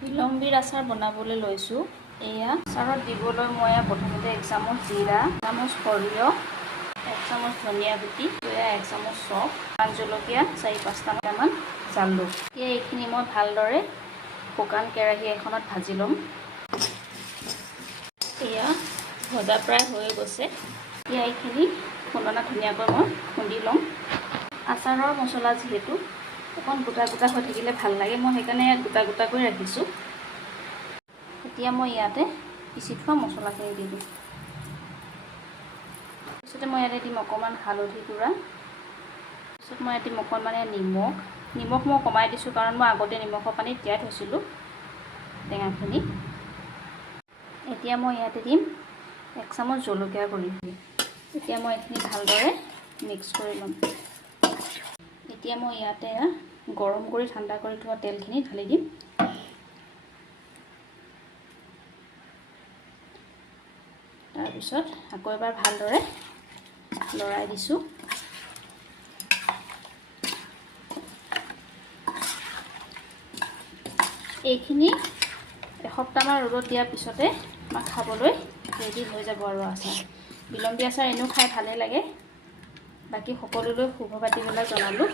বিলম্বীৰ আচাৰ বনাবলৈ লৈছোঁ। এয়া আচাৰত দিবলৈ মই প্ৰথমতে 1 চামুচ জিৰা, 1 চামুচ সৰিয়হ, 1 চামুচ ধনিয়া গুটি, 1 চামুচ চফ, শুকান জলকীয়া 4-5টামান জালুক। এতিয়া এইখিনি মই ভালদৰে শুকান কেৰাহী এখনত ভাজি ল'ম। এয়া ভজা প্ৰায় হৈ গৈছে। এতিয়া এইখিনি খুন্দনা ধুনীয়াকৈ মই খুন্দি ল'ম। আচাৰৰ মছলা যিহেতু অকণ গোটা গোটা হৈ থাকিলে ভাল লাগে, মই সেইকাৰণে ইয়াত গোটা গোটাকৈ ৰাখিছোঁ। এতিয়া মই ইয়াতে পিচি থোৱা মছলাখিনি দি দিম। তাৰপিছতে মই ইয়াতে দিম অকণমান হালধি গুড়া, তাৰপিছত মই ইয়াতে দিম অকণমান নিমখ মই কমাই দিছোঁ কাৰণ মই আগতে নিমখৰ পানীত তিয়াই থৈছিলোঁ টেঙাখিনি। এতিয়া মই ইয়াতে দিম 1 চামুচ জলকীয়া গুড়ি। এতিয়া মই এইখিনি ভালদৰে মিক্স কৰি ল'ম। এতিয়া মই ইয়াতে গৰম কৰি ঠাণ্ডা কৰি থোৱা তেলখিনি ঢালি দিম। তাৰপিছত আকৌ এবাৰ ভালদৰে লৰাই দিছোঁ। এইখিনি এসপ্তাহমান ৰ'দত দিয়াৰ পিছতে আমাক খাবলৈ ৰেডি হৈ যাব আৰু আচাৰ। বিলম্বী আচাৰ এনেও খাই ভালেই লাগে। বাকী সকলোলৈ শুভ পাতিবেলা জনালোঁ।